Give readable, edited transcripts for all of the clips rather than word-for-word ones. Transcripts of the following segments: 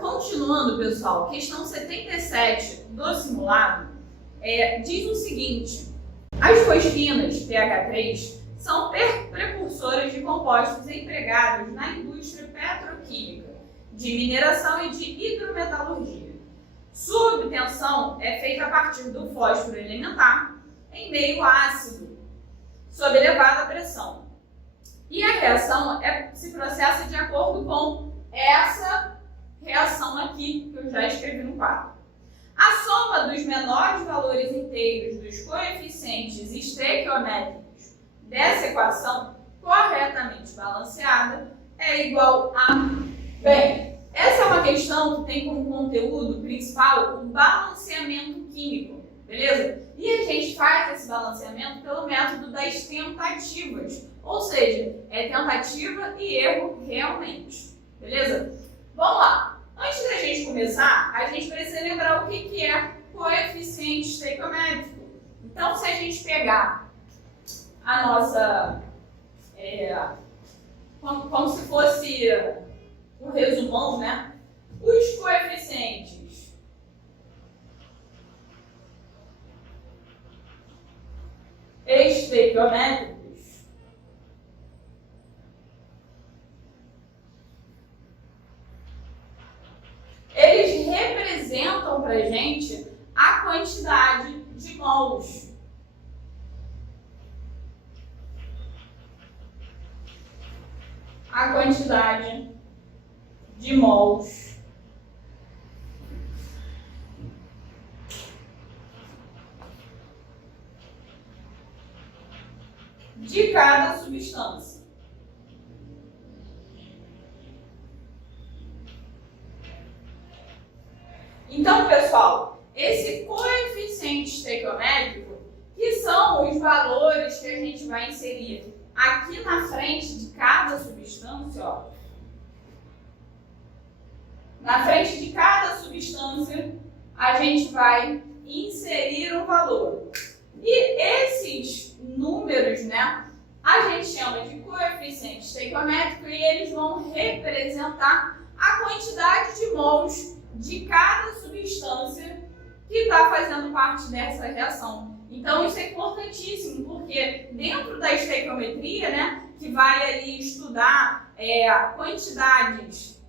Continuando, pessoal, questão 77 do simulado diz o seguinte: as fosfinas pH3 são precursoras de compostos empregados na indústria petroquímica, de mineração e de hidrometalurgia. Sua obtenção é feita a partir do fósforo elementar em meio ácido, sob elevada pressão. E a reação se processa de acordo com essa reação aqui, que eu já escrevi no quadro. A soma dos menores valores inteiros dos coeficientes estequiométricos dessa equação, corretamente balanceada, é igual a... Bem, essa é uma questão que tem como conteúdo principal o balanceamento químico, beleza? E a gente faz esse balanceamento pelo método das tentativas, ou seja, é tentativa e erro realmente, beleza? Vamos lá! Antes da gente começar, a gente precisa lembrar o que é coeficiente estequiométrico. Então, se a gente pegar a nossa... como se fosse um resumão, né? Os coeficientes estequiométricos eles representam para a gente a quantidade de mols. A quantidade de mols de cada substância. Então, pessoal, esse coeficiente estequiométrico, que são os valores que a gente vai inserir aqui na frente de cada substância, ó. Na frente de cada substância, a gente vai inserir um valor. E esses números, né, a gente chama de coeficiente estequiométrico e eles vão representar a quantidade de mols de cada substância que está fazendo parte dessa reação. Então, isso é importantíssimo, porque dentro da estequiometria, né, que vai ali estudar quantidades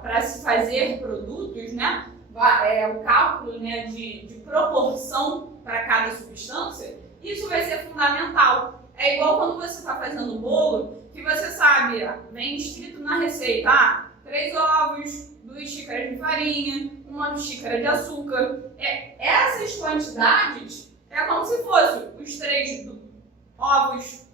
para se fazer produtos, né, o cálculo, né, de proporção para cada substância, isso vai ser fundamental. É igual quando você está fazendo um bolo, que você sabe, vem escrito na receita, 3 ovos, 2 xícaras de farinha, 1 xícara de açúcar. Essas quantidades é como se fosse os 3 ovos,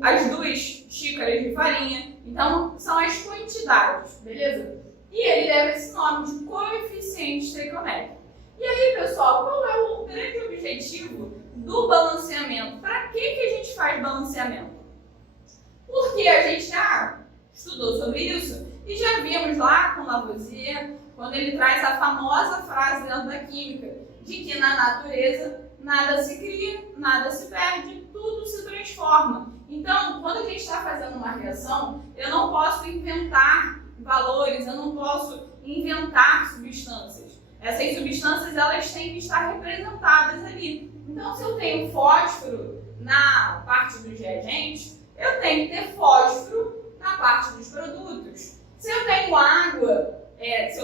as 2 xícaras de farinha. Então, são as quantidades, beleza? E ele leva esse nome de coeficiente estequiométrico. E aí, pessoal, qual é o grande objetivo do balanceamento? Para que a gente faz balanceamento? Porque a gente já estudou sobre isso e já vimos lá com Lavoisier, quando ele traz a famosa frase dentro da química, de que na natureza nada se cria, nada se perde, tudo se transforma. Então, quando a gente está fazendo uma reação, eu não posso inventar valores, eu não posso inventar substâncias. Essas substâncias, elas têm que estar representadas ali. Então, se eu tenho fósforo na parte dos reagentes, eu tenho que ter fósforo na parte dos produtos. Se eu tenho água, se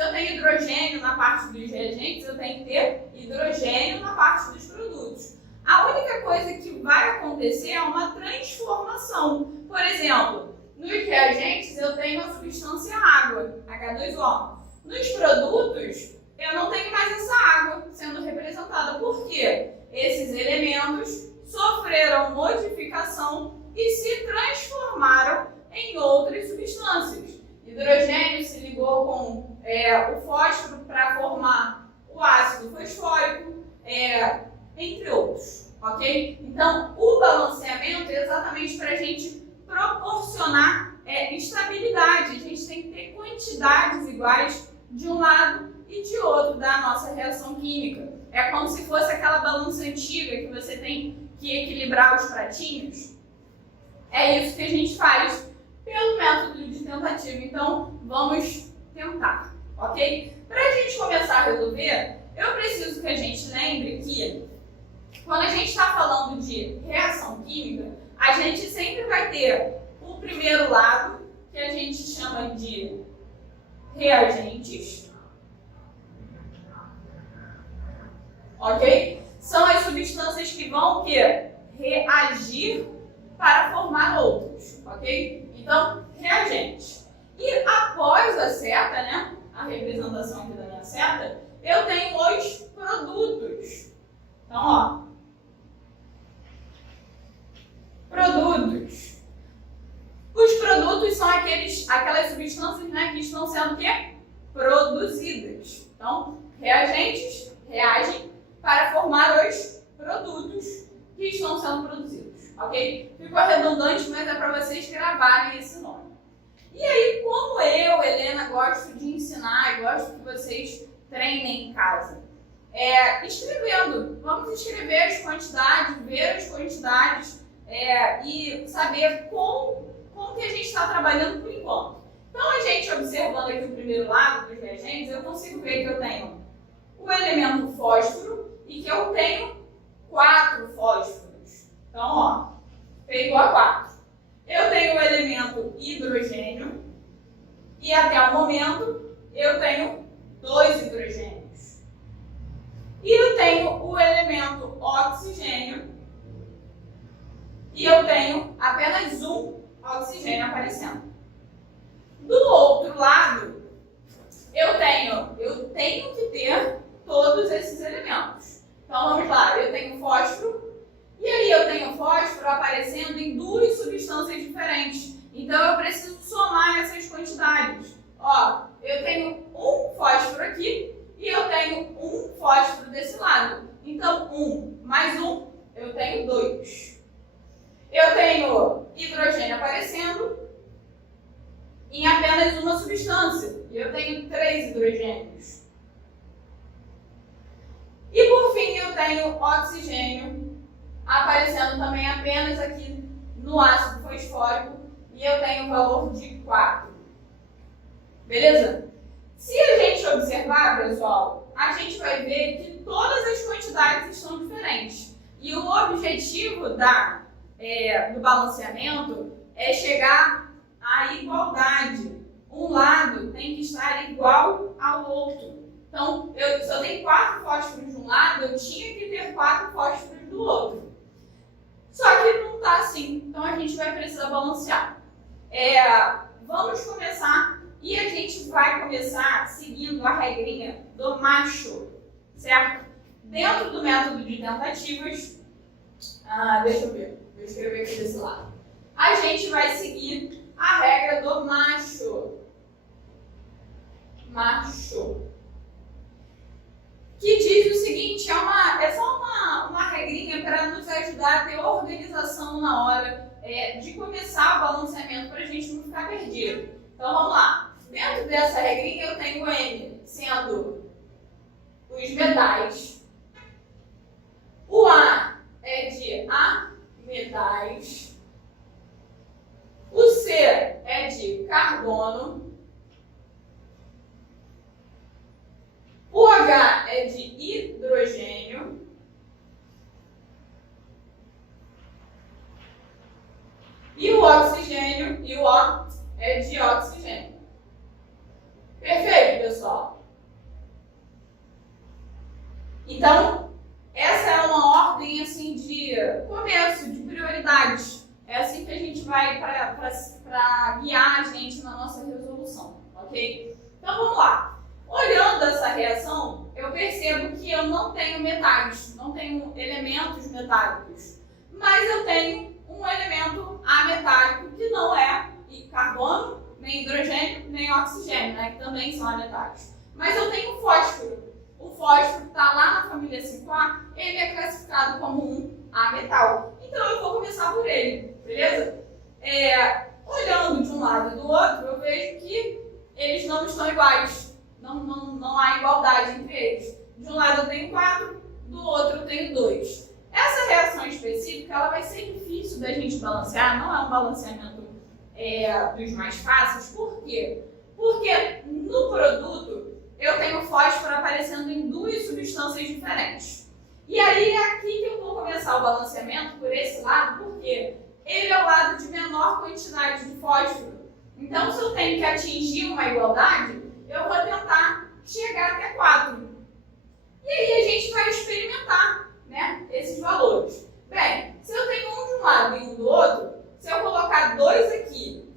eu tenho hidrogênio na parte dos reagentes, eu tenho que ter hidrogênio na parte dos produtos. A única coisa que vai acontecer é uma transformação. Por exemplo, nos reagentes eu tenho a substância água, H2O. Nos produtos, eu não tenho mais essa água sendo representada. Por quê? Esses elementos sofreram modificação e se transformaram em outras substâncias. Hidrogênio se ligou com o fósforo para formar o ácido fosfórico, entre outros, ok? Então, o balanceamento é exatamente para a gente proporcionar estabilidade. A gente tem que ter quantidades iguais de um lado e de outro da nossa reação química. É como se fosse aquela balança antiga que você tem que equilibrar os pratinhos. É isso que a gente faz pelo método de tentativa. Então, vamos tentar, ok? Para a gente começar a resolver, eu preciso que a gente lembre que quando a gente está falando de reação química, a gente sempre vai ter o primeiro lado, que a gente chama de reagentes, ok? São as substâncias que vão reagir para formar outros, ok? Então, reagentes. E após a seta, né, a representação aqui da minha seta, eu tenho os produtos. Então, ó, produtos. Os produtos são aquelas substâncias, né, que estão sendo produzidas. Então, reagentes reagem para formar os produtos que estão sendo produzidos, ok? Ficou redundante, mas é para vocês gravarem esse nome. E aí, como eu, Helena, gosto de ensinar e gosto que vocês treinem em casa? Escrevendo. Vamos escrever as quantidades, ver as quantidades e saber como que a gente está trabalhando por enquanto. Então, a gente observando aqui o primeiro lado dos reagentes, eu consigo ver que eu tenho o elemento fósforo e que eu tenho 4 fósforos. Então, ó, P igual a 4. Eu tenho o elemento hidrogênio e até o momento eu tenho 2 hidrogênios. E eu tenho o elemento oxigênio e eu tenho apenas um oxigênio aparecendo. Do outro lado, eu tenho que ter todos esses elementos. Então vamos lá, eu tenho fósforo, e aí eu tenho fósforo aparecendo em 2 substâncias diferentes. Então eu preciso somar essas quantidades. Ó, eu tenho um fósforo aqui e eu tenho um fósforo desse lado. Então 1 mais 1, eu tenho 2. Eu tenho hidrogênio aparecendo em apenas uma substância. E eu tenho 3 hidrogênios. E por fim eu tenho oxigênio aparecendo também apenas aqui no ácido fosfórico. E eu tenho o valor de 4. Beleza? Se a gente observar, pessoal, a gente vai ver que todas as quantidades estão diferentes. E o objetivo do balanceamento é chegar à igualdade. Um lado tem que estar igual ao outro. Então, se eu tenho 4 fósforos de um lado, eu tinha que ter 4 fósforos do outro. Só que não está assim. Então, a gente vai precisar balancear. Vamos começar e a gente vai começar seguindo a regrinha do macho, certo? Dentro do método de tentativas, deixa eu ver. Vou escrever aqui desse lado. A gente vai seguir a regra do macho. Macho. Que diz o seguinte, é só uma regrinha para nos ajudar a ter organização na hora de começar o balanceamento para a gente não ficar perdido. Então vamos lá. Dentro dessa regrinha eu tenho o M sendo os metais. O A é de metais. O C é de carbono. O H é de hidrogênio. E o oxigênio, e o O é de oxigênio. Perfeito, pessoal? Então, essa é uma ordem assim de começo, de prioridades. É assim que a gente vai para guiar a gente na nossa resolução, ok? Então, vamos lá. Olhando essa reação, eu percebo que eu não tenho metais, não tenho elementos metálicos, mas eu tenho um elemento ametálico que não é carbono, nem hidrogênio, nem oxigênio, né, que também são ametálicos. Mas eu tenho fósforo. O fósforo que está lá na família 5A, ele é classificado como um ametal. Então eu vou começar por ele, beleza? Olhando de um lado e do outro, eu vejo que eles não estão iguais. Não há igualdade entre eles. De um lado eu tenho 4, do outro eu tenho 2. Essa reação específica ela vai ser difícil da gente balancear, não é um balanceamento dos mais fáceis. Por quê? Porque no produto eu tenho fósforo aparecendo em duas substâncias diferentes. E aí é aqui que eu vou começar o balanceamento por esse lado, porque ele é o lado de menor quantidade de fósforo. Então, se eu tenho que atingir uma igualdade, eu vou tentar chegar até 4. E aí a gente vai experimentar, né, esses valores. Bem, se eu tenho um de um lado e um do outro, se eu colocar 2 aqui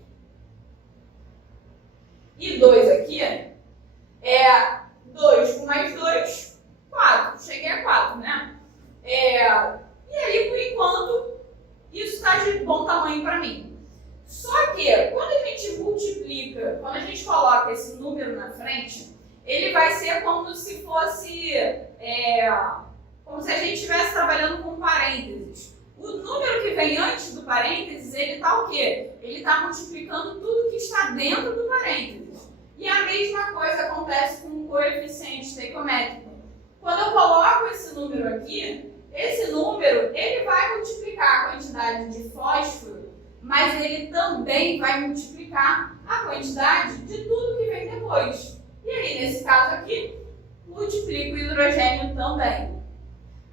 e 2 aqui, 2 com mais 2, 4. Cheguei a 4, né? E aí, por enquanto, isso está de bom tamanho para mim. Só que, quando a gente multiplica, quando a gente coloca esse número na frente, ele vai ser como se fosse, como se a gente estivesse trabalhando com parênteses. O número que vem antes do parênteses, ele está o quê? Ele está multiplicando tudo que está dentro do parênteses. E a mesma coisa acontece com o coeficiente estequiométrico. Quando eu coloco esse número aqui, esse número ele vai multiplicar a quantidade de fósforo, mas ele também vai multiplicar a quantidade de tudo que vem depois. E aí, nesse caso aqui, multiplica o hidrogênio também.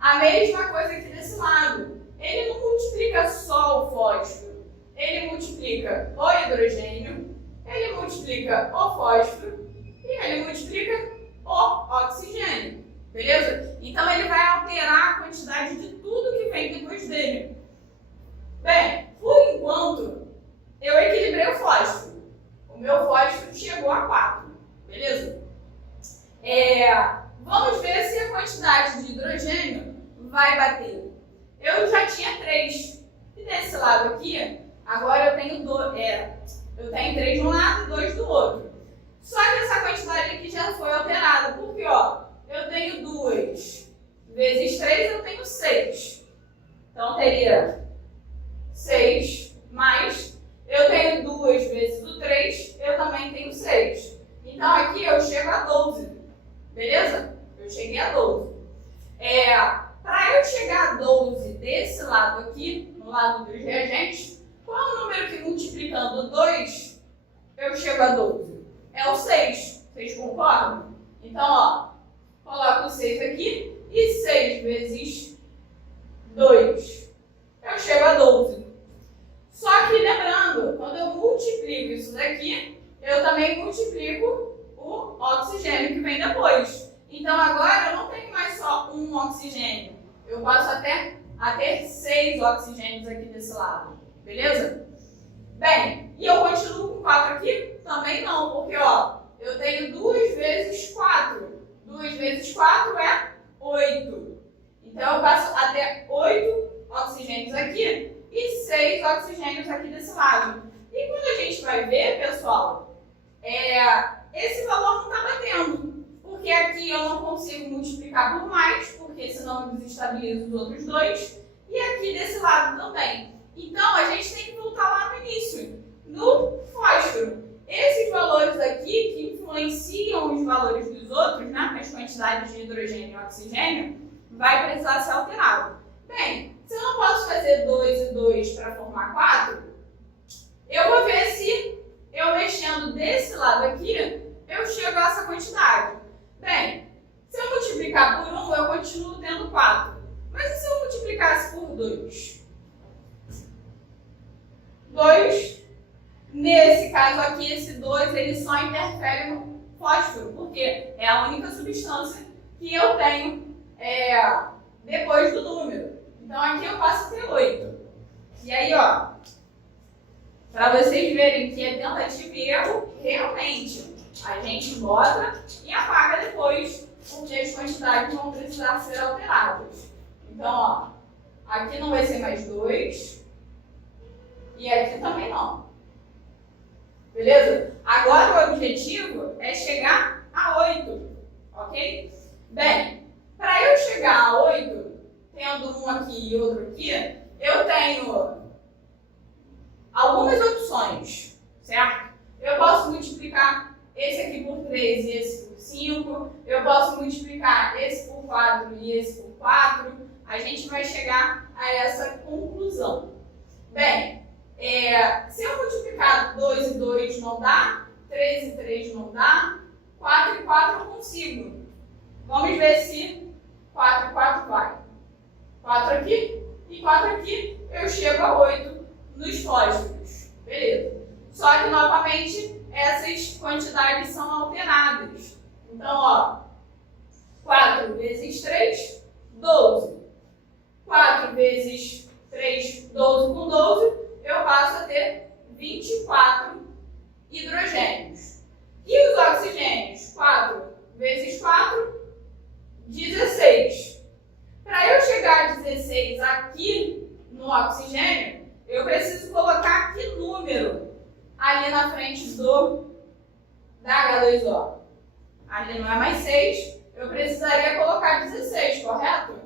A mesma coisa aqui desse lado. Ele não multiplica só o fósforo, ele multiplica o hidrogênio, ele multiplica o fósforo e ele multiplica o oxigênio. Beleza? Então ele vai alterar a quantidade de tudo que vem depois dele. Bem, por enquanto, eu equilibrei o fósforo. O meu fósforo chegou a 4. Beleza? Vamos ver se a quantidade de hidrogênio vai bater. Eu já tinha 3. E desse lado aqui, agora eu tenho 2. Eu tenho 3 de um lado e 2 do outro. Só que essa quantidade aqui já foi alterada. Porque, eu tenho 2 vezes 3, eu tenho 6. Então, teria 6 mais, eu tenho 2 vezes o 3, eu também tenho 6. Então, aqui eu chego a 12. Beleza? Eu cheguei a 12. Para eu chegar a 12 desse lado aqui, no lado dos reagentes, qual é o número que multiplicando 2, eu chego a 12? É o 6. Vocês concordam? Então, coloco o 6 aqui e 6 vezes 2, eu chego a 12. Só que lembrando, quando eu multiplico isso daqui, eu também multiplico o oxigênio que vem depois. Então agora eu não tenho mais só um oxigênio, eu passo até a ter 6 oxigênios aqui desse lado. Beleza? Bem, e eu continuo com 4 aqui? Também não, porque eu tenho 2 vezes 4. 2 vezes 4 é 8. Então eu passo até 8 oxigênios aqui e 6 oxigênios aqui desse lado. E quando a gente vai ver, pessoal, esse valor não está batendo. Porque aqui eu não consigo multiplicar por mais, porque senão eu desestabilizo os outros 2. E aqui desse lado também. Então a gente tem que voltar lá no início, no fósforo. Esses valores aqui, que influenciam os valores dos outros, né, as quantidades de hidrogênio e oxigênio, vai precisar ser alterado. Bem, se eu não posso fazer 2 e 2 para formar 4, eu vou ver se eu mexendo desse lado aqui, eu chego a essa quantidade. Bem, se eu multiplicar por 1, eu continuo tendo 4. Mas e se eu multiplicasse por 2? 2, nesse caso aqui, esse 2, ele só interfere no fósforo, porque é a única substância que eu tenho depois do número. Então aqui eu passo a ter 8. E aí, para vocês verem que é tentativa e erro, realmente, a gente bota e apaga depois, porque as quantidades vão precisar ser alteradas. Então, aqui não vai ser mais 2 e aqui também não. Beleza? Agora o objetivo é chegar a 8, ok? Bem, para eu chegar a 8, tendo um aqui e outro aqui, eu tenho algumas opções, certo? Eu posso multiplicar esse aqui por 3 e esse por 5, eu posso multiplicar esse por 4 e esse por 4, a gente vai chegar a essa conclusão. Bem, se eu multiplicar 2 e 2 não dá, 3 e 3 não dá. 4 e 4 eu consigo. Vamos ver se 4 e 4 vai. 4 aqui e 4 aqui, eu chego a 8 nos fósforos. Beleza. Só que, novamente, essas quantidades são alteradas. Então, ó, 4 vezes 3, 12. 4 vezes 3, 12 com 12, eu passo a ter 24 hidrogênios. E os oxigênios? 4 vezes 4, 16. Para eu chegar a 16 aqui no oxigênio, eu preciso colocar que número ali na frente da H2O? Ali não é mais 6, eu precisaria colocar 16, correto?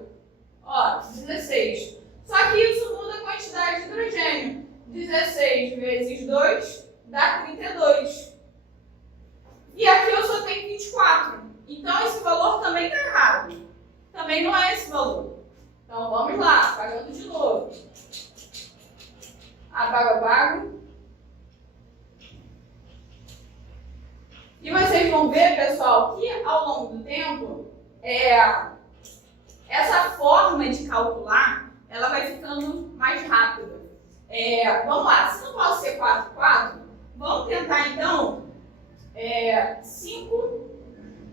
Ó, 16. Só que isso muda a quantidade de hidrogênio. 16 vezes 2 dá 32. E aqui eu só tenho 24. Então esse valor também está errado. Também não é esse valor. Então vamos lá, apagando de novo. Apago. E vocês vão ver, pessoal, que ao longo do tempo, essa forma de calcular, ela vai ficando mais rápida. Vamos lá, se não posso ser 4, 4, vamos tentar então 5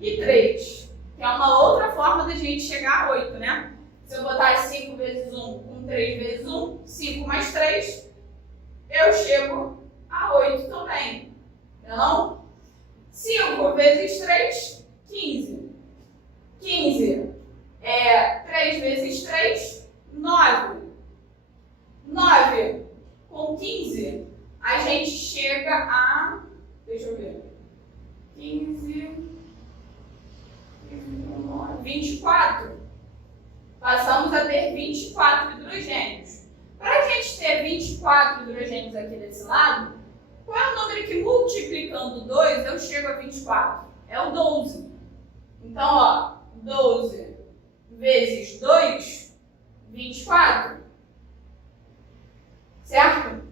e 3, que é uma outra forma da gente chegar a 8, né? Se eu botar 5 vezes 1 com 3 vezes 1, 5 mais 3, eu chego a 8 também. Então, 5 vezes 3, 15. 15 3 vezes 3, 9. 9 com 15, a gente chega a... Deixa eu ver. 15... 24. Passamos a ter 24 hidrogênios. Para a gente ter 24 hidrogênios aqui desse lado, qual é o número que multiplicando 2 eu chego a 24? É o 12. Então, ó, 12 vezes 2, 24. Certo?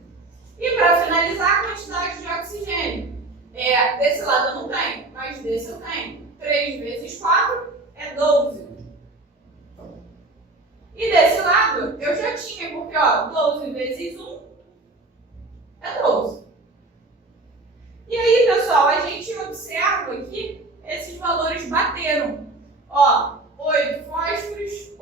E para finalizar, a quantidade de oxigênio. Desse lado eu não tenho, mas desse eu tenho. 3 vezes 4 é 12. E desse lado eu já tinha, porque ó, 12 vezes 1 é 12. E aí, pessoal, a gente observa que esses valores bateram. Ó, 8 fósforos,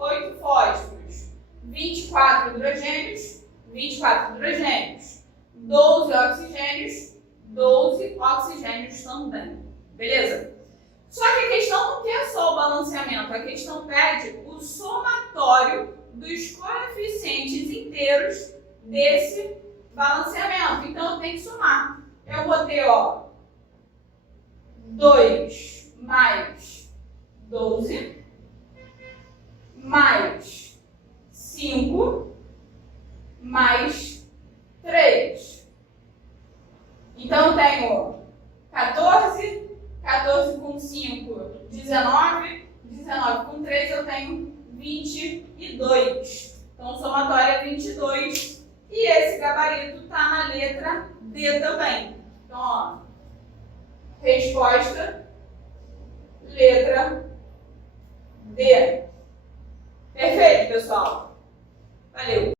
24 hidrogênios, 24 hidrogênios, 12 oxigênios, 12 oxigênios também. Beleza? Só que a questão não quer só o balanceamento, a questão pede o somatório dos coeficientes inteiros desse balanceamento. Então, eu tenho que somar. Eu vou ter, ó, 2 mais 12, mais 5, mais 3. Então, eu tenho 14, 14 com 5, 19, 19 com 3, eu tenho 22. Então, o somatório é 22 e esse gabarito está na letra D também. Então, ó, resposta, letra D. Perfeito, pessoal? Valeu!